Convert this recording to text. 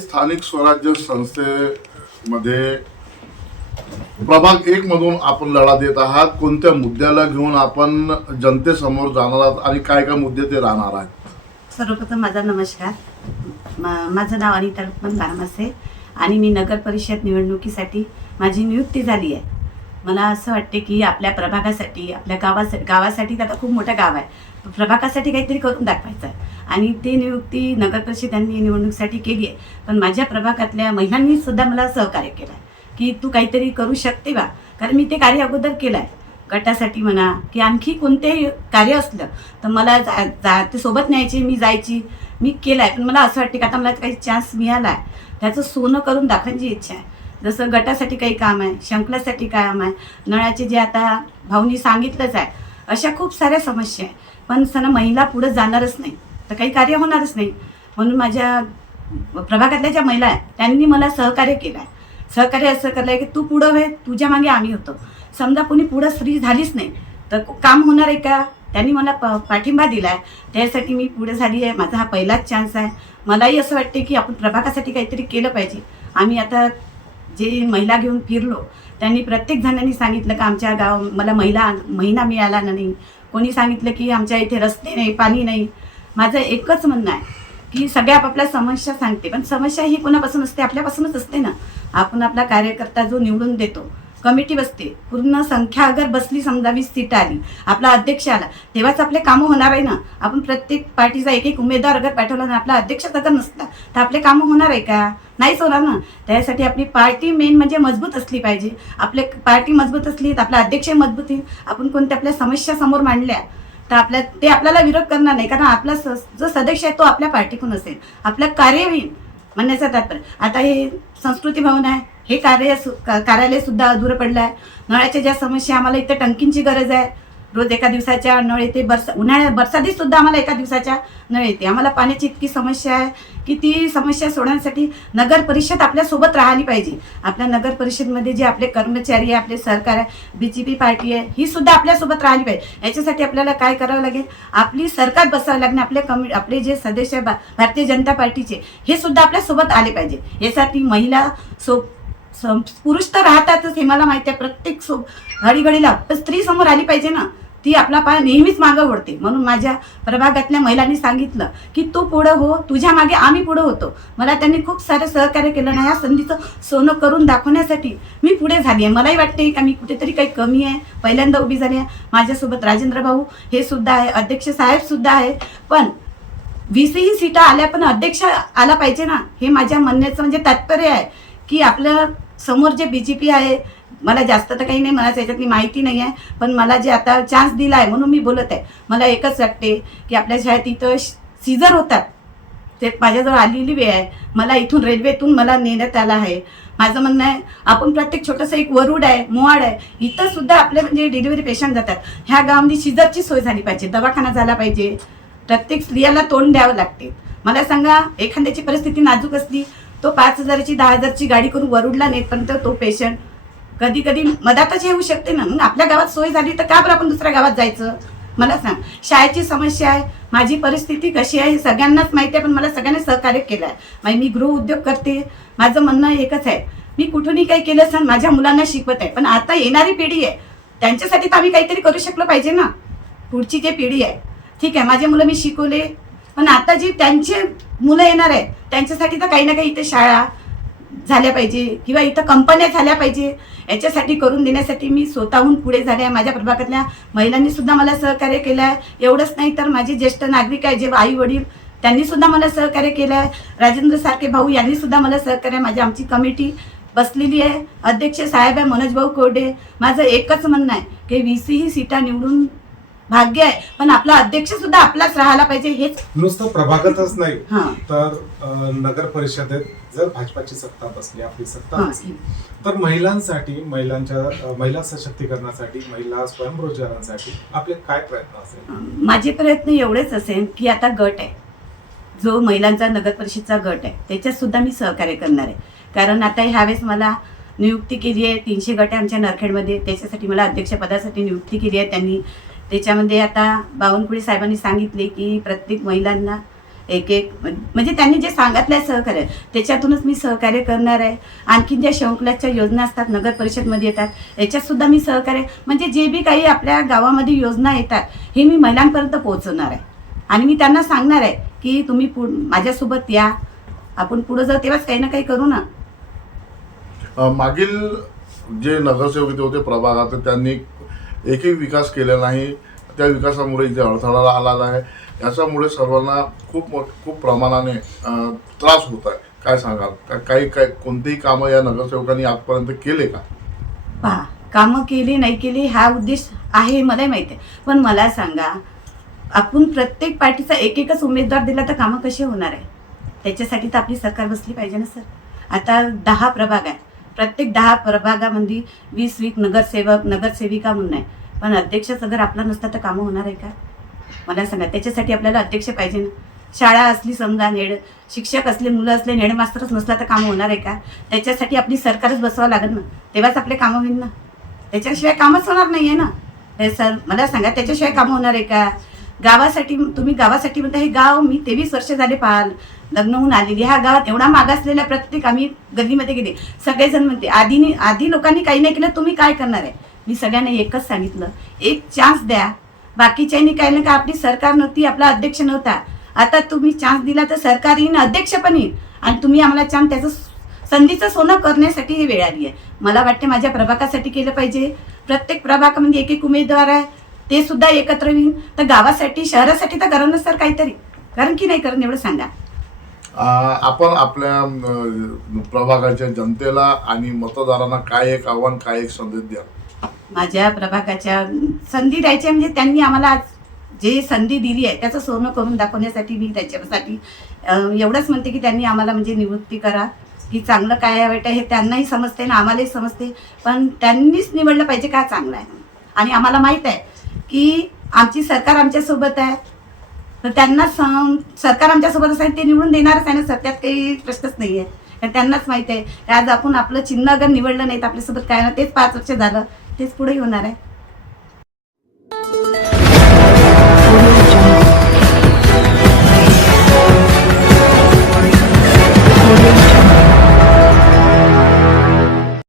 स्थानिक स्वराज्य संस्थेमध्ये प्रभाग एक मधून आपण लढा देत आहात कोणत्या मुद्द्याला घेऊन आपण जनतेसमोर जाणार आहात आणि काय काय मुद्दे ते राहणार आहेत सर्वप्रथम माझा नमस्कार माझं नाव अनिता रुक्मन बारमासे आणि मी नगर परिषद निवडणुकीसाठी माझी नियुक्ती झाली आहे मला असं वाटते की आपल्या प्रभागासाठी आपल्या गावासाठी गावासाठी आता खूप मोठं गाव आहे प्रभागासाठी काहीतरी करून दाखवायचं आहे आणि ते नियुक्ती नगर परिषदांनी निवडणुकीसाठी केली आहे पण माझ्या प्रभागातल्या महिलांनी सुद्धा मला सहकार्य केलं आहे की तू काहीतरी करू शकते बा कारण मी ते कार्य अगोदर केलं आहे गटासाठी म्हणा की आणखी कोणतेही कार्य असलं तर मला जा जा ते सोबत न्यायची मी जायची मी केलं आहे पण मला असं वाटते की आता मला काही चान्स मिळाला आहे त्याचं सोनं करून दाखवण्याची इच्छा आहे जसं गटासाठी काही काम आहे शंकलासाठी काम आहे नळाचे जे आता भाऊनी सांगितलंच आहे अशा खूप साऱ्या समस्या आहे पण सण महिला पुढे जाणारच नाही तर काही कार्य होणारच नाही म्हणून माझ्या प्रभागातल्या ज्या महिला आहेत त्यांनी मला सहकार्य केलं आहे सहकार्य असं केलं आहे की तू पुढं वे तुझ्या मागे आम्ही होतो समजा कोणी पुढं स्त्री झालीच नाही तर काम होणार आहे का त्यांनी मला प पाठिंबा दिला आहे त्यासाठी मी पुढे झाली आहे माझा हा पहिलाच चान्स आहे मलाही असं वाटते की आपण प्रभागासाठी काहीतरी केलं पाहिजे आम्ही आता जे महिला घेऊन फिरलो त्यांनी प्रत्येक जणांनी सांगितलं का आमच्या गाव मला महिला महिना मिळाला नाही कोणी सांगितलं की आमच्या इथे रस्ते नाही पाणी नाही माझं एकच म्हणणं आहे की सगळ्या आपापल्या समस्या सांगते पण समस्या ही कोणापासून असते आपल्यापासूनच असते ना आपण आपला कार्यकर्ता जो निवडून देतो कमिटी बसते पूर्ण संख्या अगर बसली समजा वीस सीट आली आपला अध्यक्ष आला तेव्हाच आपले कामं होणार आहे ना आपण प्रत्येक पार्टीचा एक एक उमेदवार अगर पाठवला ना आपला अध्यक्ष अगर नसता तर आपले कामं होणार आहे का नाहीच होणार ना त्यासाठी आपली पार्टी मेन म्हणजे मजबूत असली पाहिजे आपले पार्टी मजबूत असली तर आपला अध्यक्ष मजबूत येईल आपण कोणत्या आपल्या समस्या समोर मांडल्या तर आपल्या ते आपल्याला विरोध करणार नाही कारण आपला जो सदस्य आहे तो आपल्या पार्टीकून असेल आपलं कार्य होईल म्हणण्याचा तात्पर्य आता हे संस्कृती भवन आहे हे कार्य कार्यालय सुद्धा अधुरं पडलं आहे नळाच्या ज्या समस्या आम्हाला इथे टंकींची गरज आहे रोज एका दिवसाच्या नळ येते बरसा उन्हाळ्या बरसादी सुद्धा आम्हाला एका दिवसाच्या नळ येते आम्हाला पाण्याची इतकी समस्या आहे की ती समस्या सोडण्यासाठी नगर परिषद आपल्यासोबत राहिली पाहिजे आपल्या नगर परिषदमध्ये जे आपले कर्मचारी आहे आपले सरकार आहे बी जे पी पार्टी आहे ही सुद्धा आपल्यासोबत राहिली पाहिजे याच्यासाठी आपल्याला काय करावं लागेल आपली सरकार बसावं लागेल आपले कम्यु आपले जे सदस्य आहे भारतीय जनता पार्टीचे हे सुद्धा आपल्यासोबत आले पाहिजे यासाठी महिला सो पुरुष तर राहतातच हे मला माहिती आहे प्रत्येक सो घडीघडीला स्त्री समोर आली पाहिजे ना ती आपला पाय नेहमीच मागं ओढते म्हणून माझ्या प्रभागातल्या महिलांनी सांगितलं की तू पुढं हो तुझ्या मागे आम्ही पुढं होतो मला त्यांनी खूप सारं सहकार्य केलं ना या संधीचं सोनं करून दाखवण्यासाठी मी पुढे झाली आहे मलाही वाटते का मी कुठेतरी काही कमी आहे पहिल्यांदा उभी झाली आहे माझ्यासोबत राजेंद्र भाऊ हे सुद्धा आहे अध्यक्ष साहेब सुद्धा आहे पण ही सीटा आल्या पण अध्यक्ष आला पाहिजे ना हे माझ्या म्हणण्याचं म्हणजे तात्पर्य आहे की आपलं समोर जे बी जे पी आहे मला जास्त तर काही नाही मला याच्यातली माहिती नाही आहे पण मला जे आता चान्स दिला आहे म्हणून मी बोलत आहे मला एकच वाटते की आपल्या शाळेत इथं सीझर होतात ते माझ्याजवळ आलेली वेळ आहे मला इथून रेल्वेतून मला नेण्यात आला आहे माझं म्हणणं आहे आपण प्रत्येक छोटंसं एक वरुड आहे मोहाड आहे इथं सुद्धा आपले म्हणजे डिलिव्हरी पेशंट जातात ह्या गावामध्ये शिजरची सोय झाली पाहिजे दवाखाना झाला पाहिजे प्रत्येक स्त्रियाला तोंड द्यावं लागते मला सांगा एखाद्याची परिस्थिती नाजूक असली तो पाच हजाराची दहा हजारची गाडी करून वरुडला नेतपर्यंत तो पेशंट कधी कधी मधातच येऊ शकते ना मग आपल्या गावात सोय झाली तर का बरं आपण दुसऱ्या गावात जायचं मला सांग शाळेची समस्या आहे माझी परिस्थिती कशी आहे सगळ्यांनाच माहिती आहे पण मला सगळ्यांनी सहकार्य केलं आहे म्हणजे मी गृह उद्योग करते माझं म्हणणं एकच आहे मी कुठूनही काही केलं सांग माझ्या मुलांना शिकवत आहे पण आता येणारी पिढी आहे त्यांच्यासाठी तर आम्ही काहीतरी करू शकलो पाहिजे ना पुढची जी पिढी आहे ठीक आहे माझे मुलं मी शिकवले पण आता जी त्यांचे मुलं येणार आहेत त्यांच्यासाठी तर काही ना काही इथे शाळा झाल्या पाहिजे किंवा इथं कंपन्या झाल्या पाहिजे याच्यासाठी करून देण्यासाठी मी स्वतःहून पुढे झाले आहे माझ्या प्रभागातल्या महिलांनी सुद्धा मला सहकार्य केलं आहे एवढंच नाही तर माझे ज्येष्ठ नागरिक आहे जे आई वडील त्यांनी सुद्धा मला सहकार्य केलं आहे राजेंद्र सारखे भाऊ यांनी सुद्धा मला सहकार्य माझी आमची कमिटी बसलेली आहे अध्यक्ष साहेब आहे मनोज भाऊ कोरडे माझं एकच म्हणणं आहे की सी ही सीटा निवडून भाग्य आहे पण आपला अध्यक्ष सुद्धा आपलाच राहायला पाहिजे हेच नुसतं प्रभागातच नाही तर नगर परिषदेत जर भाजपाची सत्ता बसली आपली सत्ता तर महिलांसाठी महिलांच्या महिला सशक्तीकरणासाठी महिला स्वयंरोजगारांसाठी आपले काय प्रयत्न असेल माझे प्रयत्न एवढेच असेल की आता गट आहे जो महिलांचा नगर परिषदचा गट आहे त्याच्यात सुद्धा मी सहकार्य करणार आहे कारण आता ह्यावेळेस मला नियुक्ती केली आहे तीनशे गट आहे आमच्या नरखेडमध्ये त्याच्यासाठी मला अध्यक्षपदासाठी नियुक्ती केली आहे त्यांनी त्याच्यामध्ये आता बावनकुळे साहेबांनी सांगितले की प्रत्येक महिलांना एक एक म्हणजे त्यांनी जे सांगितलं आहे सहकार्य त्याच्यातूनच मी सहकार्य करणार आहे आणखी ज्या शंकुलाच्या योजना असतात नगर परिषदमध्ये येतात याच्यातसुद्धा मी सहकार्य म्हणजे जे बी काही आपल्या गावामध्ये योजना येतात हे मी महिलांपर्यंत पोहोचवणार आहे आणि मी त्यांना सांगणार आहे की तुम्ही पु माझ्यासोबत या आपण पुढं जाऊ तेव्हाच काही ना काही करू ना मागील जे नगरसेवक होते प्रभागात त्यांनी एकही विकास केला नाही त्या विकासामुळे इथे अडथळा आलेला आहे याच्यामुळे सर्वांना खूप मोठ खूप प्रमाणाने त्रास होत आहे काय सांगाल काही काय कोणतेही कामं या नगरसेवकांनी आजपर्यंत केले का पहा कामं केली नाही केली हा उद्देश आहे मला माहिती आहे पण मला सांगा आपण प्रत्येक पार्टीचा एक एकच उमेदवार दिला तर कामं कशी होणार आहे त्याच्यासाठी तर आपली सरकार बसली पाहिजे ना सर आता दहा प्रभाग आहे प्रत्येक दहा प्रभागामध्ये वीस वीक नगरसेवक नगरसेविका म्हणून आहे पण अध्यक्ष सदर आपला नसता तर कामं होणार आहे का मला सांगा त्याच्यासाठी आपल्याला अध्यक्ष पाहिजे ना शाळा असली समजा नेड शिक्षक असले मुलं असले नेड मास्तरच नसला तर कामं होणार आहे का त्याच्यासाठी आपली सरकारच बसावं लागेल ना तेव्हाच आपले कामं होईल ना त्याच्याशिवाय कामच होणार नाही आहे ना हे सर मला सांगा त्याच्याशिवाय कामं होणार आहे का गावासाठी तुम्ही गावासाठी म्हणता हे गाव मी तेवीस वर्ष झाले पाहाल लग्न होऊन आलेली ह्या गावात एवढा मागासलेला प्रत्येक आम्ही गल्लीमध्ये गेले सगळेजण म्हणते आधी आधी लोकांनी काही नाही केलं तुम्ही काय करणार आहे मी सगळ्यांना एकच सांगितलं एक चान्स द्या बाकीच्यांनी काही नाही का आपली सरकार नव्हती आपला अध्यक्ष नव्हता आता तुम्ही चान्स दिला तर सरकार येईन अध्यक्ष पण येईल आणि तुम्ही आम्हाला चान्स त्याचं संधीचं सोनं करण्यासाठी ही वेळ आली आहे मला वाटते माझ्या प्रभागासाठी केलं पाहिजे प्रत्येक प्रभागामध्ये म्हणजे एक एक उमेदवार आहे ते सुद्धा एकत्र येईन तर गावासाठी शहरासाठी तर करणच सर काहीतरी कारण की नाही करण एवढं सांगा आपण आपल्या प्रभागाच्या जनतेला आणि मतदारांना काय एक आव्हान काय एक संदेश द्या माझ्या प्रभागाच्या संधी द्यायच्या म्हणजे त्यांनी आम्हाला आज जे संधी दिली आहे त्याचं सोनं करून दाखवण्यासाठी मी त्याच्यासाठी एवढंच म्हणते की त्यांनी आम्हाला म्हणजे निवृत्ती करा की चांगलं काय वाट वाईट आहे हे त्यांनाही समजते ना आम्हालाही समजते पण त्यांनीच निवडलं पाहिजे काय चांगलं आहे आणि आम्हाला माहीत आहे की आमची सरकार आमच्यासोबत आहे तर त्यांना सरकार आमच्यासोबतच आहे ते निवडून देणारच आहे ना सत्यात काही प्रश्नच नाही आहे त्यांनाच माहित आहे आज आपण आपलं चिन्ह अगर निवडलं नाही तर आपल्यासोबत काय ना तेच पाच वर्ष झालं तेच पुढे होणार आहे